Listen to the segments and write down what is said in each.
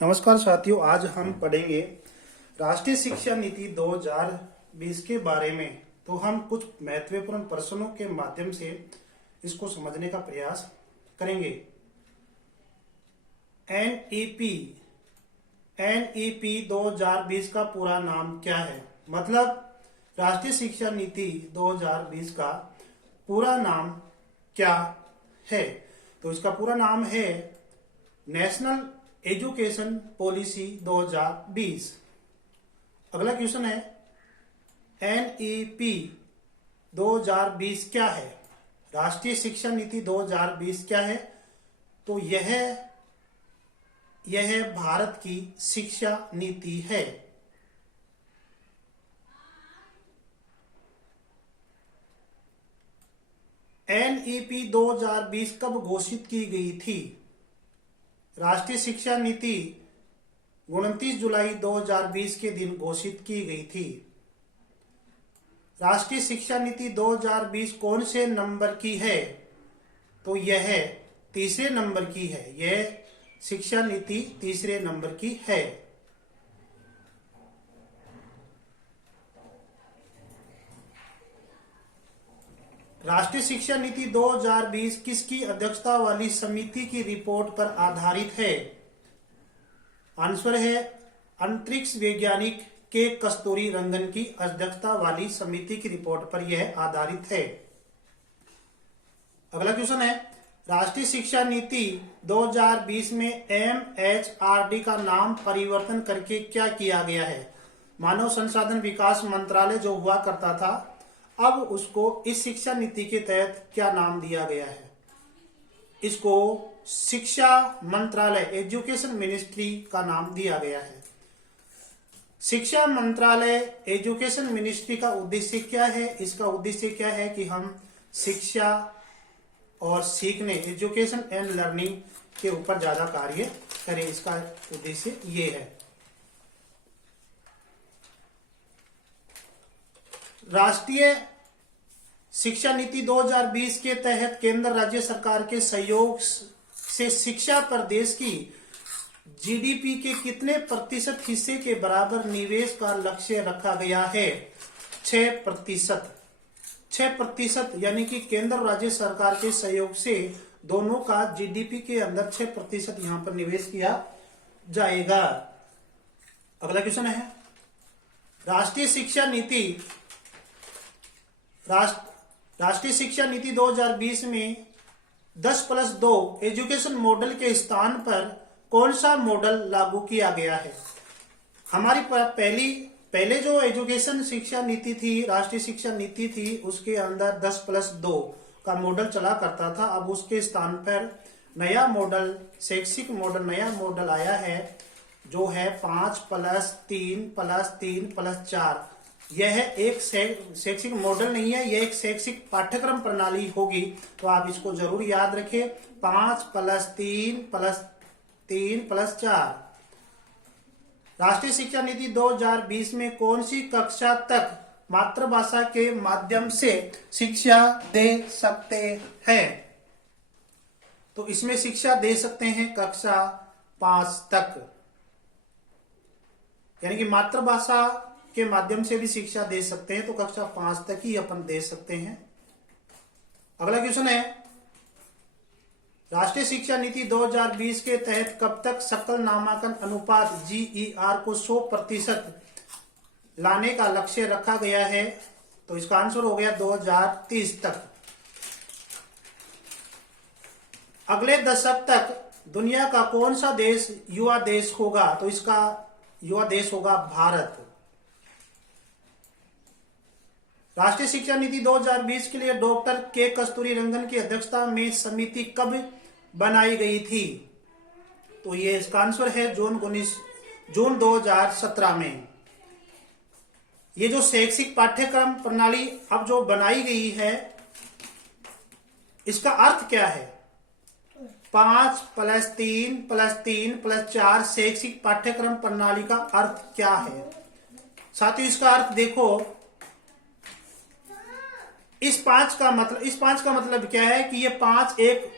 नमस्कार साथियों, आज हम पढ़ेंगे राष्ट्रीय शिक्षा नीति 2020 के बारे में। तो हम कुछ महत्वपूर्ण प्रश्नों के माध्यम से इसको समझने का प्रयास करेंगे। एनईपी 2020 का पूरा नाम क्या है? मतलब राष्ट्रीय शिक्षा नीति 2020 का पूरा नाम क्या है? तो इसका पूरा नाम है नेशनल एजुकेशन पॉलिसी 2020। अगला क्वेश्चन है एनईपी 2020 क्या है? राष्ट्रीय शिक्षा नीति 2020 क्या है? तो यह भारत की शिक्षा नीति है। एनईपी 2020 कब घोषित की गई थी? राष्ट्रीय शिक्षा नीति 29 जुलाई 2020 के दिन घोषित की गई थी। राष्ट्रीय शिक्षा नीति 2020 कौन से नंबर की है? तो यह तीसरे नंबर की है। यह शिक्षा नीति तीसरे नंबर की है। राष्ट्रीय शिक्षा नीति 2020 किसकी अध्यक्षता वाली समिति की रिपोर्ट पर आधारित है? आंसर है अंतरिक्ष वैज्ञानिक के कस्तूरी रंगन की अध्यक्षता वाली समिति की रिपोर्ट पर यह आधारित है। अगला क्वेश्चन है राष्ट्रीय शिक्षा नीति 2020 में एमएचआरडी का नाम परिवर्तन करके क्या किया गया है? मानव संसाधन विकास मंत्रालय जो हुआ करता था, अब उसको इस शिक्षा नीति के तहत क्या नाम दिया गया है? इसको शिक्षा मंत्रालय, एजुकेशन मिनिस्ट्री का नाम दिया गया है। शिक्षा मंत्रालय, एजुकेशन मिनिस्ट्री का उद्देश्य क्या है? इसका उद्देश्य क्या है कि हम शिक्षा और सीखने, एजुकेशन एंड लर्निंग के ऊपर ज्यादा कार्य करें। इसका उद्देश्य ये है। राष्ट्रीय शिक्षा नीति 2020 के तहत केंद्र राज्य सरकार के सहयोग से शिक्षा पर देश की जीडीपी के कितने प्रतिशत हिस्से के बराबर निवेश का लक्ष्य रखा गया है? 6%। 6% यानी कि केंद्र राज्य सरकार के सहयोग से दोनों का जीडीपी के अंदर 6% यहां पर निवेश किया जाएगा। अगला क्वेश्चन है राष्ट्रीय शिक्षा नीति 2020 में 10+2 एजुकेशन मॉडल के स्थान पर कौन सा मॉडल लागू किया गया है? हमारी पहले जो एजुकेशन शिक्षा नीति थी, राष्ट्रीय शिक्षा नीति थी, उसके अंदर 10+2 का मॉडल चला करता था। अब उसके स्थान पर नया मॉडल, शैक्षिक मॉडल, नया मॉडल आया है जो है 5+3+3+4। यह एक शैक्षिक मॉडल नहीं है, यह एक शैक्षिक पाठ्यक्रम प्रणाली होगी। तो आप इसको जरूर याद रखें, 5+3+3+4। राष्ट्रीय शिक्षा नीति 2020 में कौन सी कक्षा तक मातृभाषा के माध्यम से शिक्षा दे सकते हैं? तो इसमें शिक्षा दे सकते हैं कक्षा 5 तक, यानी कि मातृभाषा के माध्यम से भी शिक्षा दे सकते हैं। तो कक्षा 5 तक ही अपन दे सकते हैं। अगला क्वेश्चन है राष्ट्रीय शिक्षा नीति 2020 के तहत कब तक सकल नामांकन अनुपात GER को 100% लाने का लक्ष्य रखा गया है? तो इसका आंसर हो गया 2030 तक। अगले दशक तक दुनिया का कौन सा देश युवा देश होगा? तो इसका युवा देश होगा भारत। राष्ट्रीय शिक्षा नीति 2020 के लिए डॉक्टर के कस्तूरी रंगन की अध्यक्षता में समिति कब बनाई गई थी? तो ये इसका आंसर है जून 2017 में। ये जो शैक्षिक पाठ्यक्रम प्रणाली अब जो बनाई गई है, इसका अर्थ क्या है? 5+3+3+4 शैक्षिक पाठ्यक्रम प्रणाली का अर्थ क्या है? साथियों, इसका अर्थ देखो, इस पांच का मतलब क्या है कि ये 5 एक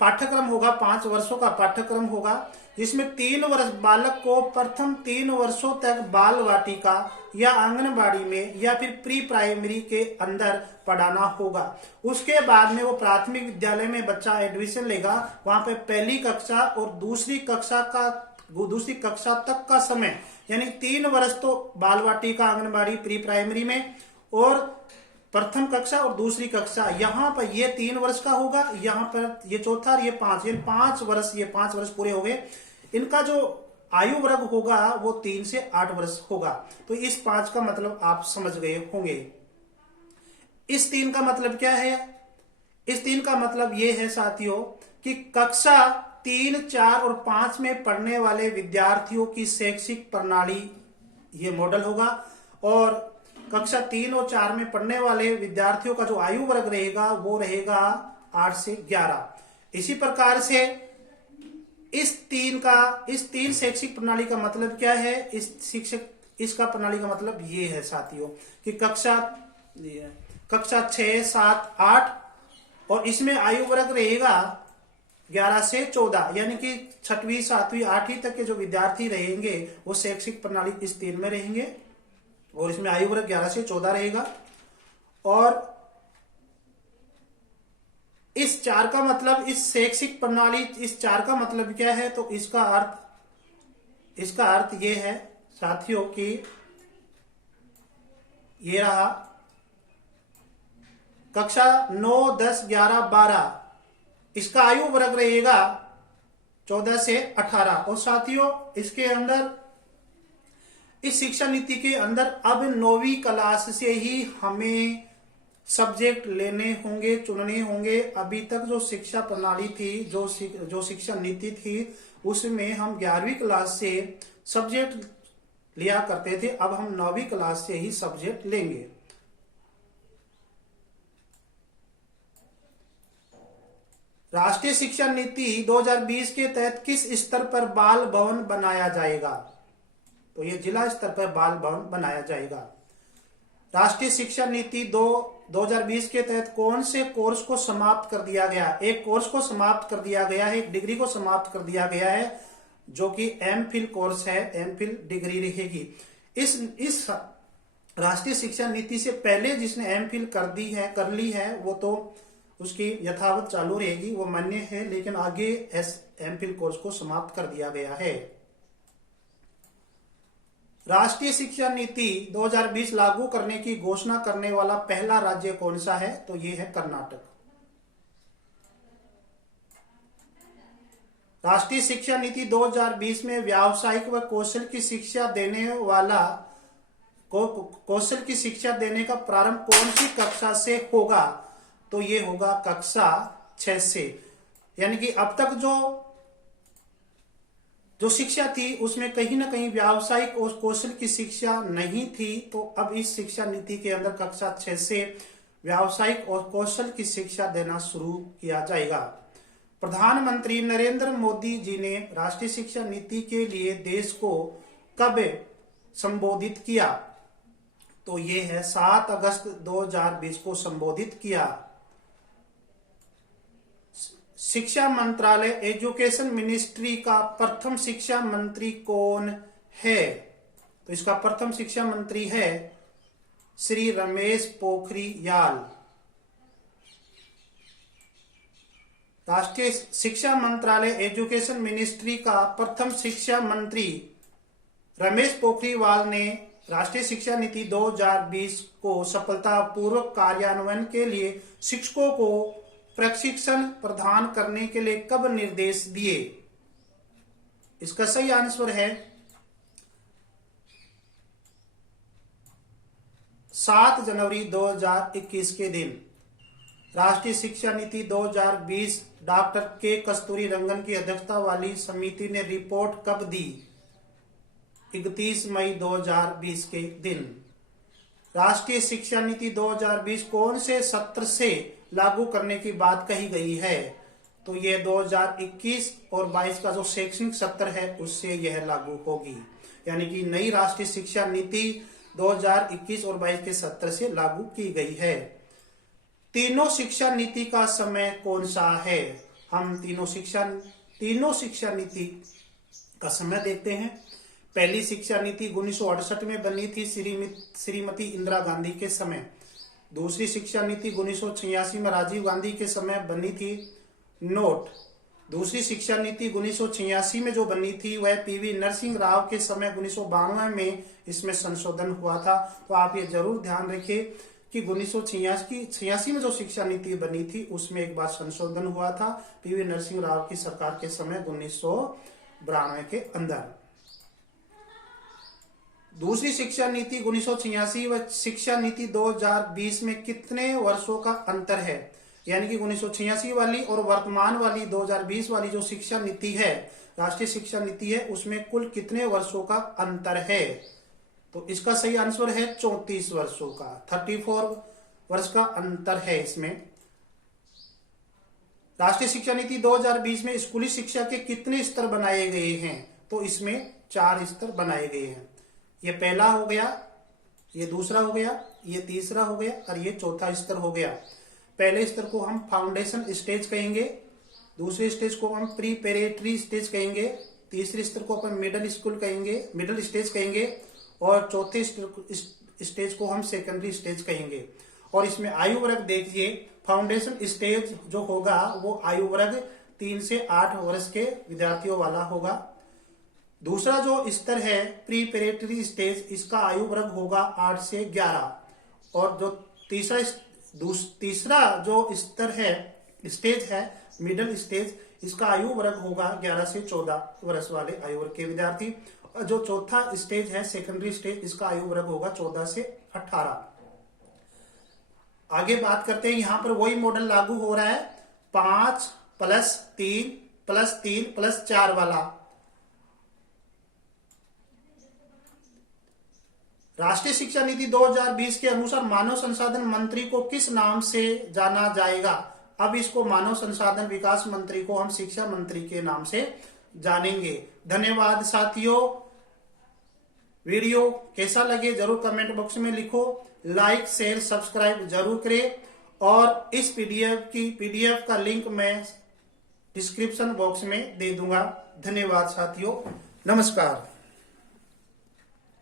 पाठ्यक्रम होगा, 5 वर्षों का पाठ्यक्रम होगा। जिसमें 3 वर्ष बालक को प्रथम 3 वर्षों तक बाल वाटिका या आंगनबाड़ी में या फिर प्री प्राइमरी के अंदर पढ़ाना होगा। उसके बाद में वो प्राथमिक विद्यालय में बच्चा एडमिशन लेगा, वहां पे पहली कक्षा और दूसरी कक्षा तक का समय यानी 3 वर्ष तो बाल वाटिका आंगनबाड़ी प्री प्राइमरी में और प्रथम कक्षा और दूसरी कक्षा यहाँ पर ये 3 वर्ष का होगा, यहाँ पर ये चौथा और ये 5, ये 5 वर्ष पूरे हो गए। इनका जो आयु वर्ग होगा वो 3 से 8 वर्ष होगा। तो इस 5 का मतलब आप समझ गए होंगे। इस 3 का मतलब क्या है? इस 3 का मतलब ये है साथियों कि कक्षा 3, 4 और 5 में पढ़ने वाले विद्यार्थियों की शैक्षिक प्रणाली ये मॉडल होगा और कक्षा 3 और 4 में पढ़ने वाले विद्यार्थियों का जो आयु वर्ग रहेगा वो रहेगा 8 से 11। इसी प्रकार से इस 3 शैक्षिक प्रणाली का मतलब क्या है? इसका प्रणाली का मतलब ये है साथियों कि कक्षा 6, 7, 8 और इसमें आयु वर्ग रहेगा 11 से 14, यानी कि 6वीं, 7वीं, 8वीं तक के जो विद्यार्थी रहेंगे वो शैक्षिक प्रणाली इस 3 में रहेंगे और इसमें आयु वर्ग 11 से 14 रहेगा। और इस 4 का मतलब, इस शैक्षिक प्रणाली, इस 4 का मतलब क्या है? तो इसका अर्थ ये है साथियों कि ये रहा कक्षा 9, 10, 11, 12, इसका आयु वर्ग रहेगा 14 से 18। और साथियों इसके अंदर, इस शिक्षा नीति के अंदर अब 9वीं क्लास से ही हमें सब्जेक्ट लेने होंगे, चुनने होंगे। अभी तक जो शिक्षा प्रणाली थी, जो शिक्षा नीति थी, उसमें हम 11वीं क्लास से सब्जेक्ट लिया करते थे। अब हम 9वीं क्लास से ही सब्जेक्ट लेंगे। राष्ट्रीय शिक्षा नीति 2020 के तहत किस स्तर पर बाल भवन बनाया जाएगा? तो ये जिला स्तर पर बाल भवन बनाया जाएगा। राष्ट्रीय शिक्षा नीति 2020 के तहत कौन से कोर्स को समाप्त कर दिया गया? एक कोर्स को समाप्त कर दिया गया है, एक डिग्री को समाप्त कर दिया गया है, जो कि एमफिल कोर्स है, एमफिल डिग्री रहेगी। इस राष्ट्रीय शिक्षा नीति से पहले जिसने एमफिल कर ली है वो तो उसकी यथावत चालू रहेगी, वो मान्य है, लेकिन आगे एमफिल कोर्स को समाप्त कर दिया गया है। राष्ट्रीय शिक्षा नीति 2020 लागू करने की घोषणा करने वाला पहला राज्य कौन सा है? तो ये है कर्नाटक। राष्ट्रीय शिक्षा नीति 2020 में व्यावसायिक व कौशल की शिक्षा देने का प्रारंभ कौन सी कक्षा से होगा? तो ये होगा कक्षा 6 से। यानी कि अब तक जो शिक्षा थी उसमें कहीं ना कहीं व्यावसायिक और कौशल की शिक्षा नहीं थी, तो अब इस शिक्षा नीति के अंदर कक्षा 6 से व्यावसायिक और कौशल की शिक्षा देना शुरू किया जाएगा। प्रधानमंत्री नरेंद्र मोदी जी ने राष्ट्रीय शिक्षा नीति के लिए देश को कब संबोधित किया? तो ये है 7 अगस्त 2020 को संबोधित किया। शिक्षा मंत्रालय, एजुकेशन मिनिस्ट्री का प्रथम शिक्षा मंत्री कौन है? तो इसका प्रथम शिक्षा मंत्री है श्री रमेश पोखरियाल। राष्ट्रीय शिक्षा मंत्रालय, एजुकेशन मिनिस्ट्री का प्रथम शिक्षा मंत्री रमेश पोखरियाल ने राष्ट्रीय शिक्षा नीति 2020 को सफलतापूर्वक कार्यान्वयन के लिए शिक्षकों को प्रशिक्षण प्रदान करने के लिए कब निर्देश दिए? इसका सही आंसर है 7 जनवरी 2021 के दिन। राष्ट्रीय शिक्षा नीति 2020 डॉक्टर के कस्तूरी रंगन की अध्यक्षता वाली समिति ने रिपोर्ट कब दी? 31 मई 2020 के दिन। राष्ट्रीय शिक्षा नीति 2020 कौन से सत्र से लागू करने की बात कही गई है? तो यह 2021 और 22 का जो शैक्षणिक सत्र है उससे यह लागू होगी। यानी कि नई राष्ट्रीय शिक्षा नीति 2021 और 22 के सत्र से लागू की गई है। तीनों शिक्षा नीति का समय कौन सा है? हम तीनों शिक्षा नीति का समय देखते हैं। पहली शिक्षा नीति 1968 में बनी थी श्रीमती इंदिरा गांधी के समय। दूसरी शिक्षा नीति 1986 में राजीव गांधी के समय बनी थी। नोट, दूसरी शिक्षा नीति 1986 में जो बनी थी वह पीवी नरसिंह राव के समय 1992 में इसमें संशोधन हुआ था। तो आप ये जरूर ध्यान रखिए कि 1986 में जो शिक्षा नीति बनी थी उसमें एक बार संशोधन हुआ था पीवी नरसिंह राव की सरकार के समय 1992 के अंदर। दूसरी शिक्षा नीति 1986 व शिक्षा नीति 2020 में कितने वर्षों का अंतर है? यानी कि 1986 वाली और वर्तमान वाली 2020 वाली जो शिक्षा नीति है, राष्ट्रीय शिक्षा नीति है, उसमें कुल कितने वर्षों का अंतर है? तो इसका सही आंसर है 34 वर्षों का। 34 वर्ष का अंतर है इसमें। राष्ट्रीय शिक्षा नीति 2020 में स्कूली शिक्षा के कितने स्तर बनाए गए हैं? तो इसमें 4 स्तर बनाए गए हैं। ये पहला हो गया, ये दूसरा हो गया, ये तीसरा हो गया और ये चौथा स्तर हो गया। पहले स्तर को हम फाउंडेशन स्टेज कहेंगे, दूसरे स्टेज को हम प्रीपैरेटरी स्टेज कहेंगे, तीसरे स्तर को अपन मिडिल स्टेज कहेंगे और चौथे स्टेज को हम सेकेंडरी स्टेज कहेंगे। और इसमें आयु वर्ग देखिए, फाउंडेशन स्टेज जो होगा वो आयु वर्ग 3 से 8 वर्ष के विद्यार्थियों वाला होगा। दूसरा जो स्तर है प्रीपैरेटरी स्टेज, इसका आयु वर्ग होगा 8 से 11। और जो तीसरा जो स्तर है, स्टेज है मिडिल स्टेज, इसका आयु वर्ग होगा 11 से 14 वर्ष वाले आयु वर्ग के विद्यार्थी। और जो चौथा स्टेज है सेकेंडरी स्टेज, इसका आयु वर्ग होगा 14 से 18। आगे बात करते हैं, यहां पर वही मॉडल लागू हो रहा है 5+3+3+4 वाला। राष्ट्रीय शिक्षा नीति 2020 के अनुसार मानव संसाधन मंत्री को किस नाम से जाना जाएगा? अब इसको मानव संसाधन विकास मंत्री को हम शिक्षा मंत्री के नाम से जानेंगे। धन्यवाद साथियों। वीडियो कैसा लगे जरूर कमेंट बॉक्स में लिखो। लाइक शेयर सब्सक्राइब जरूर करें और इस पीडीएफ का लिंक मैं डिस्क्रिप्शन बॉक्स में दे दूंगा। धन्यवाद साथियों, नमस्कार।